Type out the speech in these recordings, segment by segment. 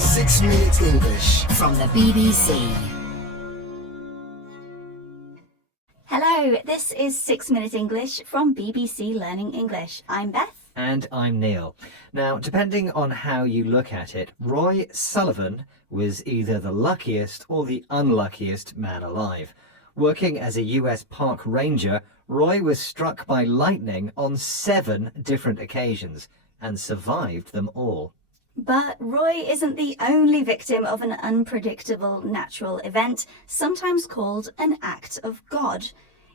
6 Minute English. From the BBC. Hello, this is 6 Minute English from BBC Learning English. I'm Beth. And I'm Neil. Now, depending on how you look at it, Roy Sullivan was either the luckiest or the unluckiest man alive. Working as a US park ranger, Roy was struck by lightning on 7 different occasions and survived them all. But Roy isn't the only victim of an unpredictable natural event, sometimes called an act of God.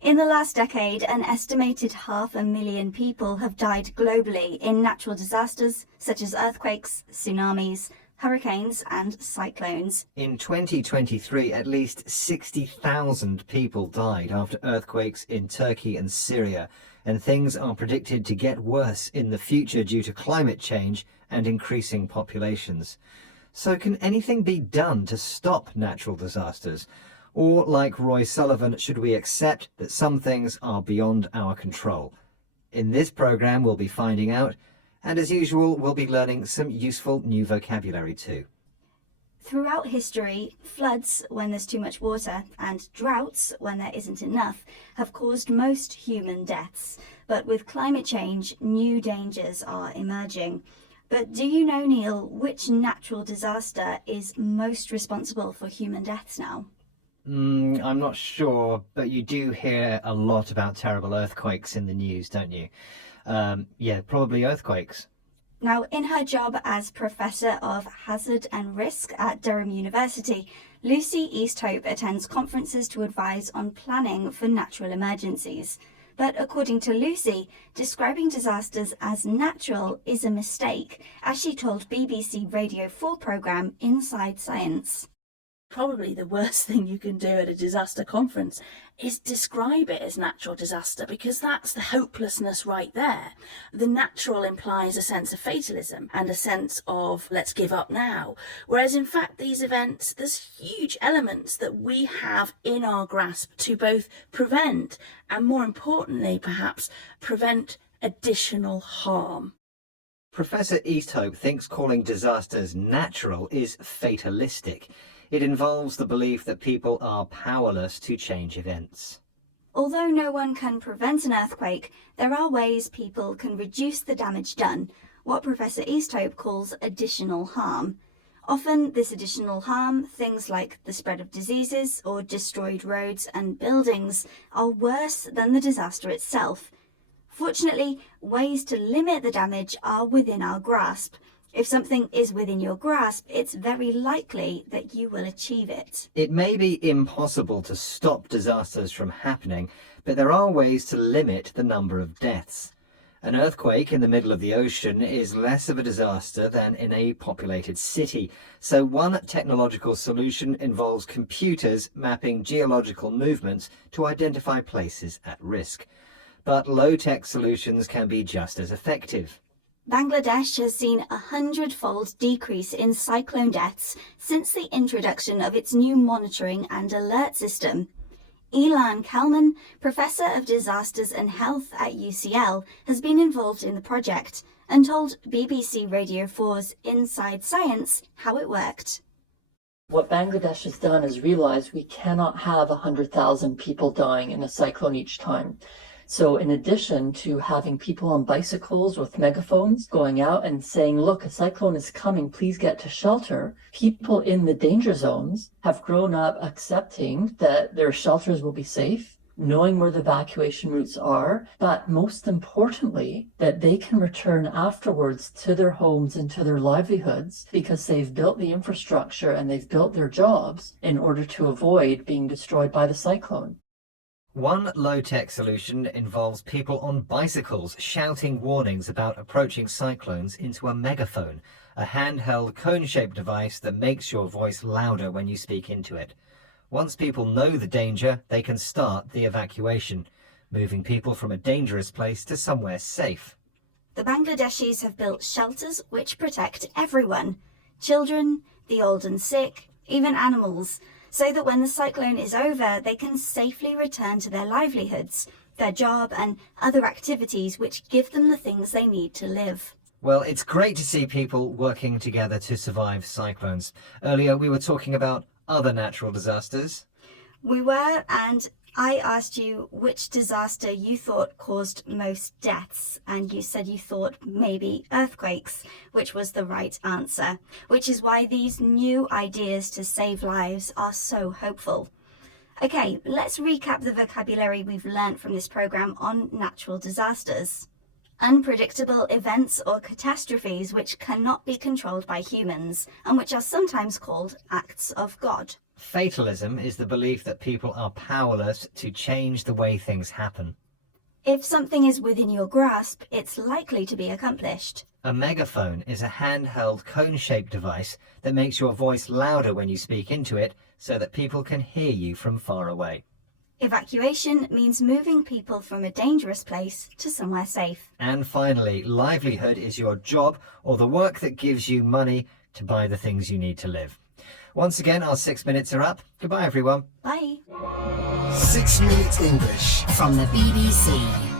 In the last decade, an estimated 500,000 people have died globally in natural disasters such as earthquakes, tsunamis, hurricanes and cyclones. In 2023, at least 60,000 people died after earthquakes in Turkey and Syria, and things are predicted to get worse in the future due to climate change and increasing populations. So can anything be done to stop natural disasters? Or, like Roy Sullivan, should we accept that some things are beyond our control? In this programme, we'll be finding out, and as usual, we'll be learning some useful new vocabulary too. Throughout history, floods when there's too much water and droughts when there isn't enough have caused most human deaths. But with climate change, new dangers are emerging. But do you know, Neil, which natural disaster is most responsible for human deaths now? I'm not sure, but you do hear a lot about terrible earthquakes in the news, don't you? Yeah, probably earthquakes. Now, in her job as Professor of Hazard and Risk at Durham University, Lucy Easthope attends conferences to advise on planning for natural emergencies. But according to Lucy, describing disasters as natural is a mistake, as she told BBC Radio 4 programme Inside Science. Probably the worst thing you can do at a disaster conference is describe it as natural disaster, because that's the hopelessness right there. The natural implies a sense of fatalism and a sense of let's give up now. Whereas in fact these events, there's huge elements that we have in our grasp to both prevent and, more importantly perhaps, prevent additional harm. Professor Easthope thinks calling disasters natural is fatalistic. It involves the belief that people are powerless to change events. Although no one can prevent an earthquake, there are ways people can reduce the damage done, what Professor Easthope calls additional harm. Often this additional harm, things like the spread of diseases or destroyed roads and buildings, are worse than the disaster itself. Fortunately, ways to limit the damage are within our grasp. If something is within your grasp, it's very likely that you will achieve it. It may be impossible to stop disasters from happening, but there are ways to limit the number of deaths. An earthquake in the middle of the ocean is less of a disaster than in a populated city, so one technological solution involves computers mapping geological movements to identify places at risk. But low-tech solutions can be just as effective. Bangladesh has seen a 100-fold decrease in cyclone deaths since the introduction of its new monitoring and alert system. Ilan Kalman, Professor of Disasters and Health at UCL, has been involved in the project and told BBC Radio 4's Inside Science how it worked. What Bangladesh has done is realize we cannot have 100,000 people dying in a cyclone each time. So in addition to having people on bicycles with megaphones going out and saying, look, a cyclone is coming, please get to shelter, people in the danger zones have grown up accepting that their shelters will be safe, knowing where the evacuation routes are, but most importantly, that they can return afterwards to their homes and to their livelihoods because they've built the infrastructure and they've built their jobs in order to avoid being destroyed by the cyclone. One low-tech solution involves people on bicycles shouting warnings about approaching cyclones into a megaphone, a handheld cone-shaped device that makes your voice louder when you speak into it. Once people know the danger, they can start the evacuation, moving people from a dangerous place to somewhere safe. The Bangladeshis have built shelters which protect everyone, children, the old and sick, even animals, so that when the cyclone is over, they can safely return to their livelihoods, their job and other activities which give them the things they need to live. Well, it's great to see people working together to survive cyclones. Earlier we were talking about other natural disasters. We were, and I asked you which disaster you thought caused most deaths, and you said you thought maybe earthquakes, which was the right answer, which is why these new ideas to save lives are so hopeful. Okay, let's recap the vocabulary we've learnt from this programme on natural disasters. Unpredictable events or catastrophes which cannot be controlled by humans, and which are sometimes called acts of God. Fatalism is the belief that people are powerless to change the way things happen. If something is within your grasp, it's likely to be accomplished. A megaphone is a handheld cone-shaped device that makes your voice louder when you speak into it so that people can hear you from far away. Evacuation means moving people from a dangerous place to somewhere safe. And finally, livelihood is your job or the work that gives you money to buy the things you need to live. Once again, our 6 minutes are up. Goodbye, everyone. Bye. 6 Minute English from the BBC.